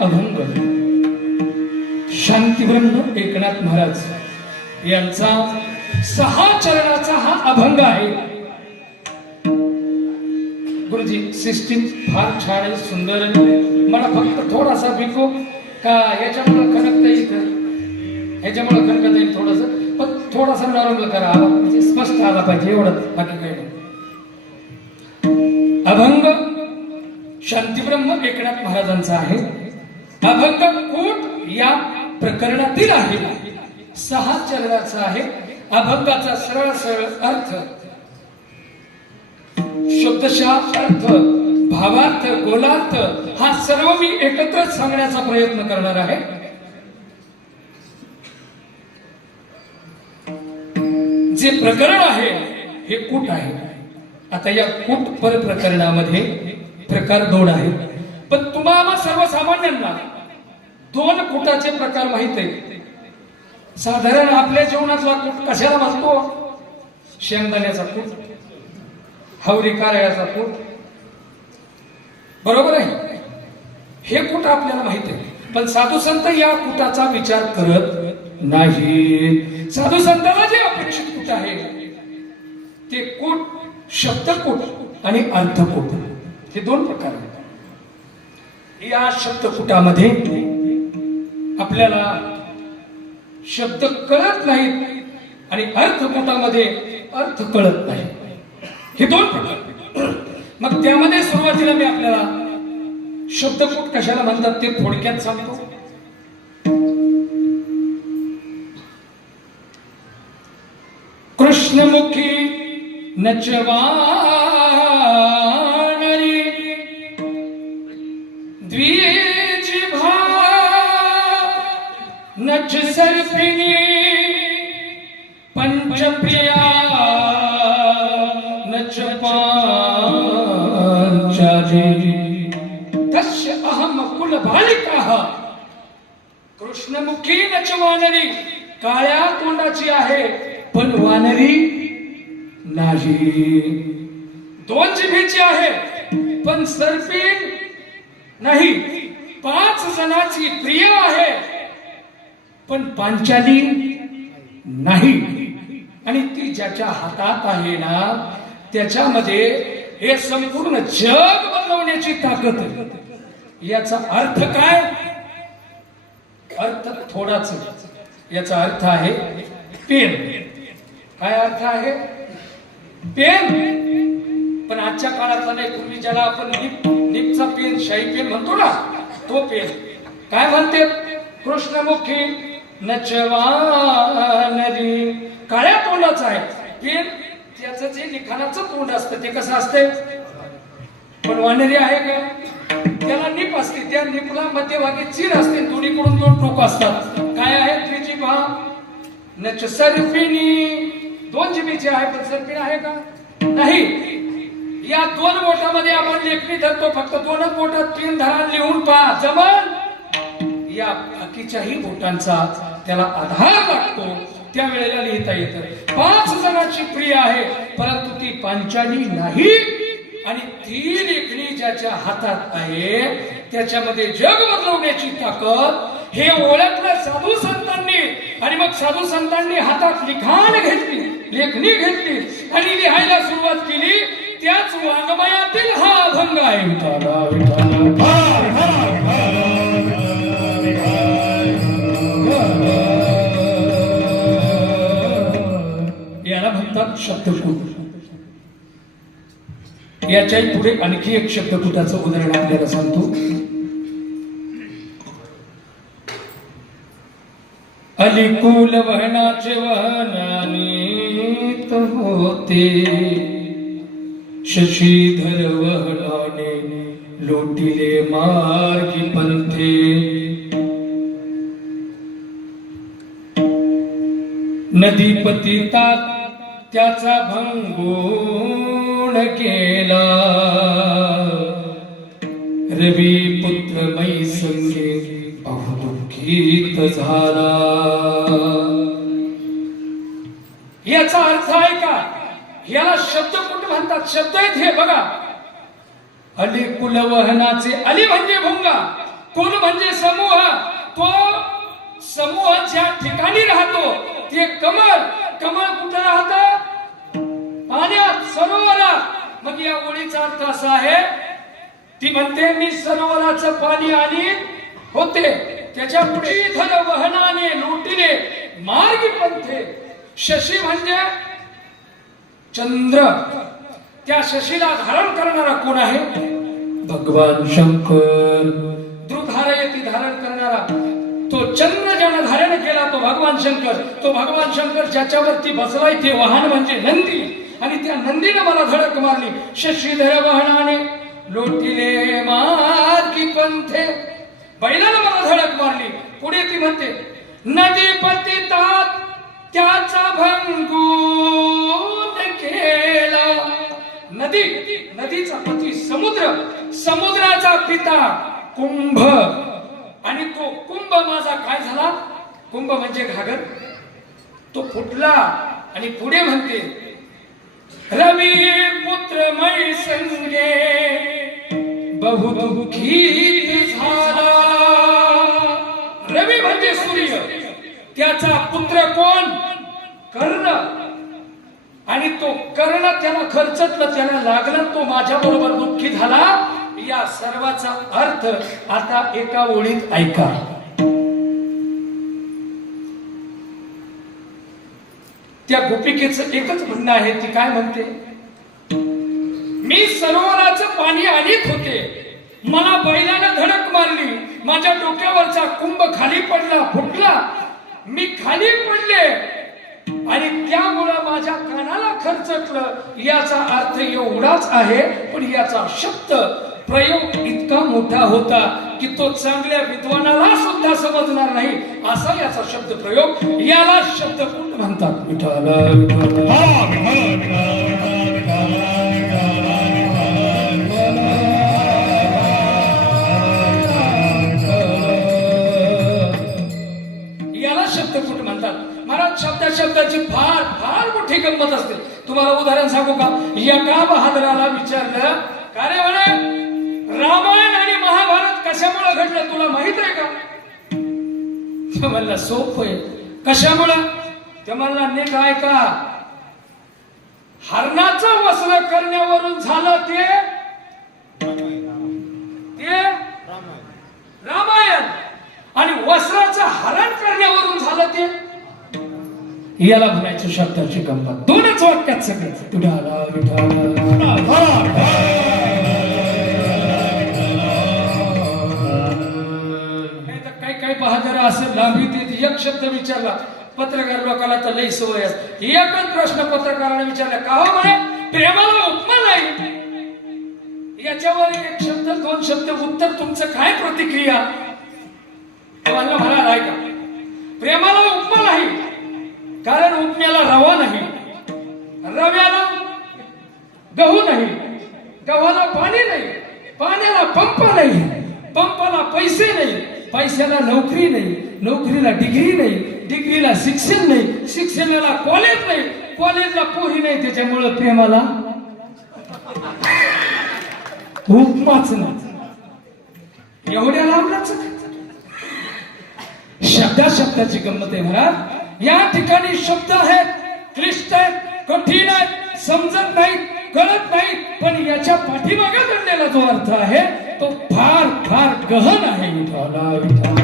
अभंग शांतीब्रह्म एकनाथ महाराज यांचा सहा चरणाचा हा अभंग आहे. गुरुजी सिस्टीम फार छान आहे सुंदर आहे. मला फक्त थोडासा बिको का याच्यामुळे खणकता येईल याच्यामुळे खणकता येईल थोडस. पण थोडासा नॉर्मल करा. म्हणजे स्पष्ट आला पाहिजे एवढं बाकी काही नाही. अभंग शांतीब्रह्म एकनाथ महाराजांचा आहे. अभंग कूट या प्रकरणातील आहे. सहा चरणाचा आहे. अभंगाचा सरळ सरळ अर्थ. शब्दशः अर्थ भावार्थ गोलार्थ हा सर्व मी एकत्र सांगण्याचा प्रयत्न करणार आहे. जे प्रकरण आहे हे कूट आहे. आता या कूट पर प्रकरणामध्ये प्रकार दोन आहेत. पण तुम्हाला सर्वसामान्यांना दोन कुटाचे प्रकार माहीत आहे साधारण आपल्या जीवनातला कूट कशाला म्हणतो शेंगदाण्याचा कूट हवरी कारळ्याचा कूट. बरोबर आहे? हे कुट आपल्याला माहीत आहे. पण साधू संत या कुटाचा विचार करत नाही साधू संतांना जे अपेक्षित कुट आहे ते कूट शब्दकूट आणि अर्थकूट. हे दोन प्रकार आहेत. या शब्दकूटामध्ये आपल्याला शब्द कळत नाहीत आणि अर्थकूटामध्ये अर्थ कळत नाही. हे दोन प्रकार मग त्यामध्ये सुरुवातीला मी आपल्याला शब्दकूट कशाला म्हणतात ते थोडक्यात सांगतो. कृष्णमुखी नचवा तस्य अहम कुल बालिका कृष्णमुखी नच वानरी काळ्या तोंडाची आहे पण वानरी नाही दोन जिभेची आहे पण सर्पीण नाही पाच जणांची प्रिय आहे पण पांचाली नाही। आणि ती ज्याच्या हातात आहे ना त्याच्यामध्ये हे संपूर्ण जग बदलवण्याची ताकद. आहे. याचा अर्थ काय? अर्थ थोडाच. याचा अर्थ आहे पेन. काय अर्थ आहे? पेन. पण आजच्या काळातला नाही पूर्वी ज्याला आपण निप निपचा पेन शाही पेन म्हणतो ना तो पेन. काय म्हणते? कृष्णमुखी नचवानरी काळ्या तोंडाचा आहे. पेन त्याचं जे लिखाणाचं तोंड असतं ते कसं असते पण वानरी आहे का? त्याला निप असते. त्या निपला मध्यभागी चीर असते. दोन्हीकडून दोन टोक असतात. काय आहे? तुझी भा नच सर्पिणी. दोन जिबीची आहे पण सर्पिण आहे का? नाही. या दोन बोटामध्ये आपण लेखणी धरतो. फक्त दोनच बोटात तीन धरा लिहून पहा. जमन या बाकीच्याही बोटांचा त्याला आधार लागतो. त्यावेळेला लिहिता येतं. पाच जणांची प्रिय आहे परंतु ती पांचाली नाही. आणि ती लेखणी ज्याच्या हातात आहे त्याच्यामध्ये जग बदलवण्याची ताकद हे ओळखलं साधू संतांनी. आणि मग साधू संतांनी हातात लिखाण घेतली लेखणी घेतली आणि लिहायला सुरुवात केली त्याच वाङ्मयातील हा अभंग आहे याला म्हणतात शब्दकूट याच्याही पुढे आणखी एक शब्दकूटाचं उदाहरण आपल्याला सांगतो. अलिकुल वहनाचे वहनानीत होते. शशीधर वहनाने लोटिले मार्गी पंथे. नदीपती त्याचा त्याचा भंगूण केला. रवी पुत्र मै संगे बहुदुखीत झाला. याचा अर्थ आहे का? याला शब्द कुठे म्हणतात? शब्द आहेत हे बघा. अली कुलवहनाचे अली म्हणजे भुंगा कुल म्हणजे समूह. तो समूह ज्या ठिकाणी राहतो. ते कमळ कमळ कुठे राहतं? पाण्यात सरोवरात. मग या ओळीचा अर्थ असा आहे ती म्हणते मी सरोवराचं पाणी आणि होते. त्याच्या धर धन वहनाने लोटीने मार्गी पंथे शशी म्हणजे चंद्र. त्या शशीला धारण करणारा कोण आहे? भगवान शंकर. ती धारण करणारा. तो चंद्र ज्यानं धारण केला तो भगवान शंकर. तो भगवान शंकर ज्याच्यावरती बसलाय ते वाहन म्हणजे नंदी. आणि त्या नंदीनं मला झडक मारली. शशीधर वाहनाने लोटिले मार्गी पंथे. बैलानं मला झडक मारली. पुढे ती म्हणते नदी पतितात त्याचा भंगून केला नदी नदीचा पती समुद्र समुद्राचा पिता कुंभ. आणि तो कुंभ माझा काय झाला? कुंभ म्हणजे घागर. तो फुटला आणि पुढे म्हणते रवी पुत्र मै संगे बहुदुखी झाला। रवी म्हणजे सूर्य त्याचा पुत्र कोण? कर्ण. आणि तो कर्ण त्याला खर्चतलं त्याला लागलं तो माझ्या बरोबर दुःखी झाला. या सर्वाचा अर्थ आता एका ओळीत ऐका. त्या गोपिकेचं एकच म्हणणं आहे ती काय म्हणते? मी सरोवराचं पाणी आणीत होते. मला बैलानं धडक मारली. माझ्या डोक्यावरचा कुंभ खाली पडला फुटला. मी खाली पडले. आणि त्यामुळं माझ्या कानाला खर्चटलं. याचा अर्थ एवढाच आहे पण याचा शब्द प्रयोग इतका मोठा होता. की तो चांगल्या विद्वानाला सुद्धा समजणार नाही. असा याचा शब्द प्रयोग याला शब्द म्हणतात. विठाल याला शब्दकूट म्हणतात. महाराज शब्दा शब्दाची फार फार मोठी गंमत असते. तुम्हाला उदाहरण सांगू का? एका बहादराला विचारलं का रे म्हणे रामायण कशामुळे घडलं तुला माहीत आहे का? ते म्हणला सोप आहे कशामुळं? ते म्हणला नीट ऐका. हरणाचं वस्त्र करण्यावरून झालं ते रामायण. आणि वस्त्राचं हरण करण्यावरून झालं ते. याला म्हणायचं शब्दाची गंमत. दोनच वाक्यात सगळं. विठाला बहादर एक शब्द विचारला. पत्रकार लोकांना तर लई सवय एकच प्रश्न पत्रकाराने विचारला. का हो म्हणे प्रेमाला उपमा नाही. याच्यावर एक शब्द दोन शब्द उत्तर तुमचं काय प्रतिक्रिया? मला नाही का? प्रेमाला उपमा नाही. कारण उपम्याला रवा नाही. रव्याला गहू नाही. गव्हाला पाणी नाही. पाण्याला पंप नाही. पंपाला पैसे नाही. पैशाला नोकरी नाही. नोकरीला डिग्री नाही डिग्रीला शिक्षण नाही शिक्षणाला कॉलेज नाही कॉलेजला पोरी नाही त्याच्यामुळं प्रेमाला उपमाच नाही. एवढ्या लांबलाच. शब्दा शब्दाची गंमत आहे म्हणा या ठिकाणी शब्द आहेत क्लिष्ट आहेत कठीण आहेत समजत नाहीत कळत नाही पण याच्या पाठीमागे घडलेला जो अर्थ आहे तो फार फार गहन आहे. विठाला विठाला